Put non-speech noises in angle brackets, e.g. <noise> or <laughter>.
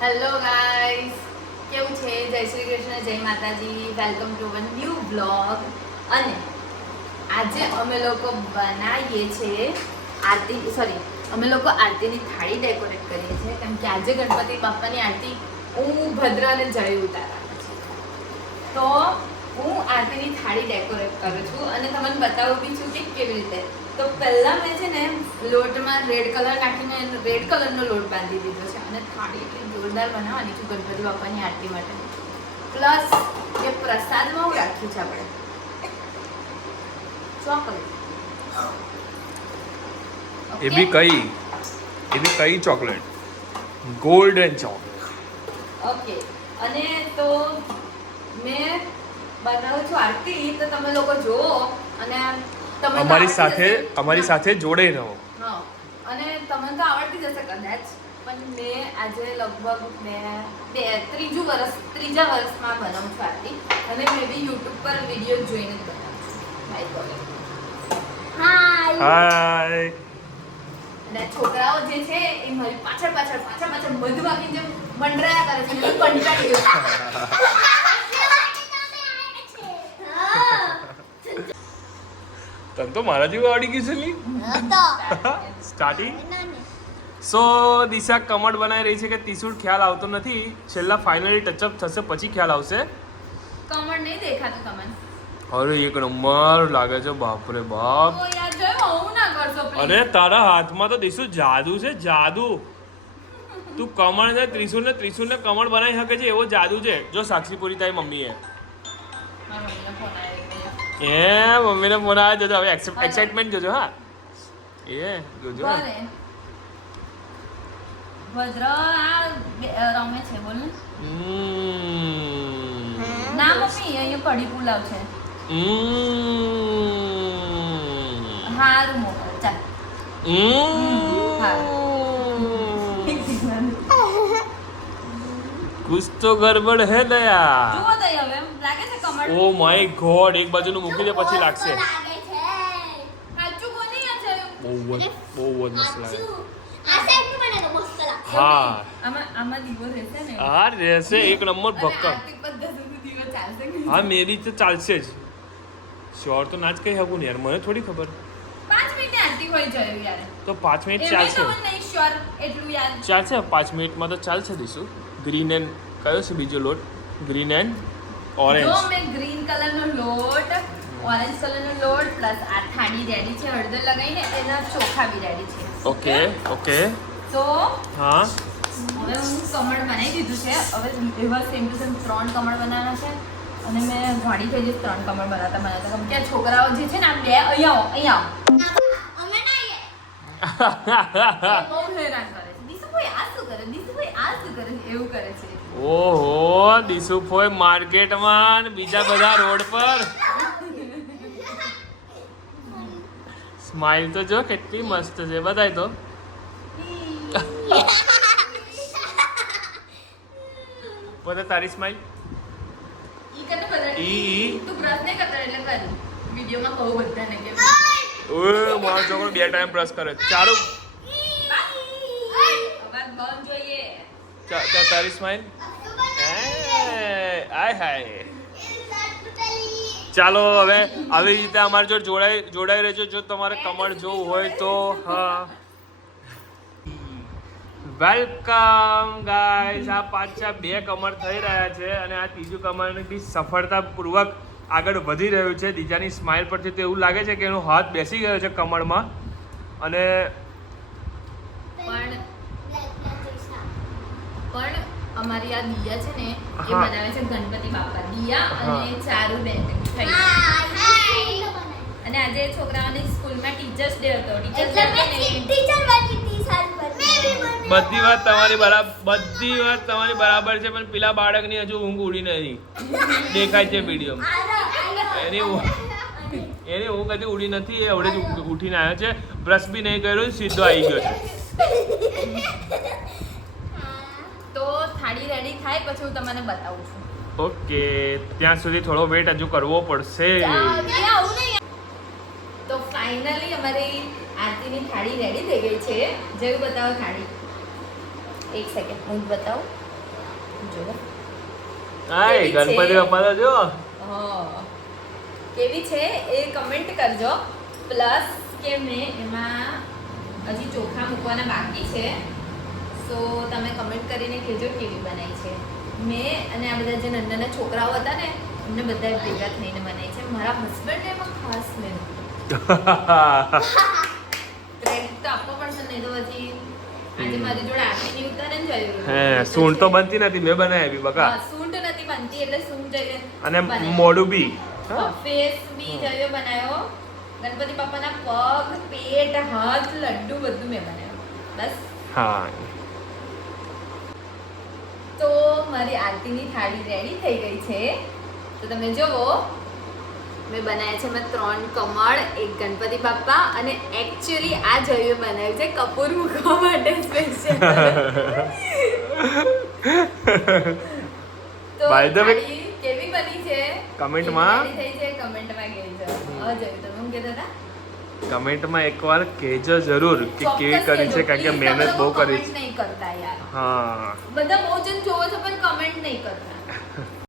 Hello guys કેવું છે? જય શ્રી કૃષ્ણ, જય માતાજી. Welcome to one new blog અને આજે અમે લોકો બનાવીએ છીએ આરતી સોરી અમે લોકો આરતીની થાળી ડેકોરેટ કરીએ છીએ. કેમ કે આજે ગણપતિ બાપાની આરતી હું, ભદ્ર અને જય ઉતારવાના તો હું આરતીની થાળી ડેકોરેટ કરું છું. અને તમને બતાવું બી છું કે કેવી રીતે તો પહેલાં મેં છે ને લોટમાં રેડ કલર નાખીને રેડ કલરનો લોટ બાંધી દીધો છે અને થાળી એટલી જોરદાર બનાવવાની છે ગણપતિ બાપાની આરતી માટે. પ્લસ જે પ્રસાદમાં હું રાખ્યું છે આપણે ચોકલેટ એ બી કઈ એ બી કઈ ચોકલેટ ગોલ્ડન ચોકલેટ ઓકે અને તો મેં બનાવું છું આરતી તો તમે લોકો જુઓ. અને તમે અમારી સાથે જશે. અમારી સાથે જોડે રહો. હા. અને તમને તો આવડતી જશે કદાચ પણ મેં આજે લગભગ બે બે ત્રીજું વર્ષ ત્રીજા વર્ષમાં બનાવું છું આરતી. અને મેં બી યુટ્યુબ પર વીડિયો જોઈને જ બનાવું છું. હાય હાય અને છોકરાઓ જે છે એ મારી પાછળ પાછળ પાછળ પાછળ મધમાખી જેમ મંડરાયા કરે છે. કંટાળી ગયો. <laughs> તને તો મારા જેવું આવડી ગયું છે લી. સ્ટાર્ટિંગ સો દિશા કમળ બનાવી રહી છે કે ત્રિશુળ ખ્યાલ આવતો નથી. છેલ્લા ફાઇનલી ટચઅપ થશે પછી ખ્યાલ આવશે. કમળ નહીં દેખાતું તમને. અરે એક નંબર લાગે છે બાપરે બાપ. અરે તારા હાથમાં તો દિશુ જાદુ છે જાદુ. તું કમળ ને ત્રિશુલ ને ત્રિશુલ ને કમળ બનાવી શકે છે એવો જાદુ છે. જો સાક્ષી પૂરી તારી મમ્મીએ. એ મમ્મીનો ફોન આવ્યો એટલે. એ મમ્મીને ફોન આવે જોજો હવે એક્સાઇટમેન્ટ જોજો હા. એ જોજો. ભદ્ર આ રમે છે બોલ ના. મમ્મી અહીંયા કઢી પુલાવ છે. હારું મોકલ ચાલ. કુછ તો ગડબડ હે દયા જુઓ તો હવે એમ લાગે છે કમળ ઓ માય ગોડ એક બાજુનું મૂકી દે પછી લાગશે. બહુ જ બહુ જ મસ્ત લાગે. હા. હા રહેશે એક નંબર ભક્કમ હા મેરી તો ચાલશે જ. શ્યોર તો ના જ કહી શકું ને યાર મને થોડી ખબર. તો પાંચ મિનિટ ચાલશે. ચાલશે પાંચ મિનિટમાં તો ચાલશે દઈશું. ગ્રીન એન્ડ કયો છે બીજો લોટ? ગ્રીન એન્ડ જો ઓરેન્જ મેં ગ્રીન કલરનો લોટ ઓરેન્જ કલરનો લોટ પ્લસ આ થાળી રેડી છે હળદર લગાવીને એના ચોખા બી રેડી છે. ઓકે ઓકે તો હા. હવે હું કમળ બનાવી દીધું છે. હવે એવા સેમ ટુ સેમ ત્રણ કમળ બનાવવાના છે. અને મેં ઘણી થઈ જઈશ ત્રણ કમળ બનાવતા બનાવતા. કેમ કે આ છોકરાઓ જે છે ને આ બે અહીંયા અહીંયા અમે ના આવીએ. બહુ હેરાન કરે છે. દીશુભાઈ આ શું કરે? દીશુભાઈ આ શું કરે છે? એવું કરે છે. ઓહો દિશુફોય માર્કેટમાં ને બીજા બધા રોડ પર. સ્માઈલ તો જો કેટલી મસ્ત છે બતાય તો. બધા તારી સ્માઈલ. ઈ કને બદલ ઈ ઈ. તું બ્રશ નહીં કરતો એટલે કર. વિડીયોમાં કહું બધાને કે ઓય મારો છોકરો બે ટાઈમ બ્રશ કરે. ચાલુ. અવાજ બંધ જોઈએ. ચા- ચા- તારી સ્માઈલ આય હાય ચાલો હવે આવી રીતે અમારી જો જોડાઈ જોડાઈ રહેજો જો તમારે કમળ જોવું હોય તો હા વેલકમ ગાઈઝ આ પાછા બે કમળ થઈ રહ્યા છે અને આ ત્રીજું કમળ બી સફળતાપૂર્વક આગળ વધી રહ્યું છે. દીજાની સ્માઇલ પરથી તો એવું લાગે છે કે એનો હાથ બેસી ગયો છે કમળમાં. અને પણ પણ અમારી આ દિયા છે ને એ બનાવે છે ગણપતિ બાપા દિયા અને ચારુ બેન. અને આજે છોકરાઓની સ્કૂલમાં ટીચર્સ ડે હતો. ટીચર્સ એટલે મેં ટીચર બધી વાત તમારી બરાબર બધી વાત તમારી બરાબર છે પણ પેલા બાળકની હજુ ઊંઘ ઉડી નથી દેખાય છે વિડીયોમાં એની ઊંઘ- એની ઊંઘ હજી ઉડી નથી એ હવે જ ઉઠીને આવ્યો છે. બ્રશ બી નહીં કર્યો સીધો આવી ગયો છે તો થાળી રેડી થાય પછી હું તમને બતાવું છું. ઓકે ત્યાં સુધી થોડો વેટ હજુ કરવો પડશે. તો ફાઇનલી અમારી આરતીની થાળી રેડી થઈ ગઈ છે. જેવું બતાવો થાળી. એક સેકન્ડ હું બતાવું. જો આય ગણપતિ બાપા જો. હા. કેવી છે એ કમેન્ટ કરજો. પ્લસ કે મેં એમાં હજી ચોખા મૂકવાના બાકી છે. સો તમે કમેન્ટ કરીને કહેજો કેવી બનાવી છે. મેં અને આ બધા જે નાના છોકરાઓ હતા ને એમને બધા ભેગા થઈને બનાવી છે. મારા હસબન્ડ એમાં ખાસ મહેનત ક્રેડિટ તો આપવો પડશે નહીં તો પછી આજે મારી જોડે આખી ઉતારે ને હે સૂંઢ તો બનતી નથી મેં બનાવી બકા. સૂંઢ નથી બનતી એટલે સૂંઢ અને. મોઢું બી. ફેસ બી જયો બનાવ્યો. ગણપતિ બાપાના પગ પેટ હાથ લડ્ડુ બધું મેં બનાવ્યું. બસ. હા. મારી આરતીની થાળી રેડી થઈ ગઈ છે. તો તમે જુઓ મેં બનાવ્યા છે મેં ત્રણ કમળ એક ગણપતિ બાપા અને એકચ્યુઅલી આ જયું બનાવ્યું છે કપૂર મૂકવા માટે સ્પેશિયલ તો the way, થાળી કેવી બની છે? comment માં- કેવી થઈ છે? કમેન્ટમાં કહેજો. હવે જયું તમે હું કહેતા હતા? કમેન્ટમાં એકવાર કહેજો જરૂર કે કેવી કરી છે કારણ કે મહેનત બહુ કરી છે નહીં કરતા યાર. હા. બધા બહુ જણ જોવો છો પણ કમેન્ટ નહીં કરતા.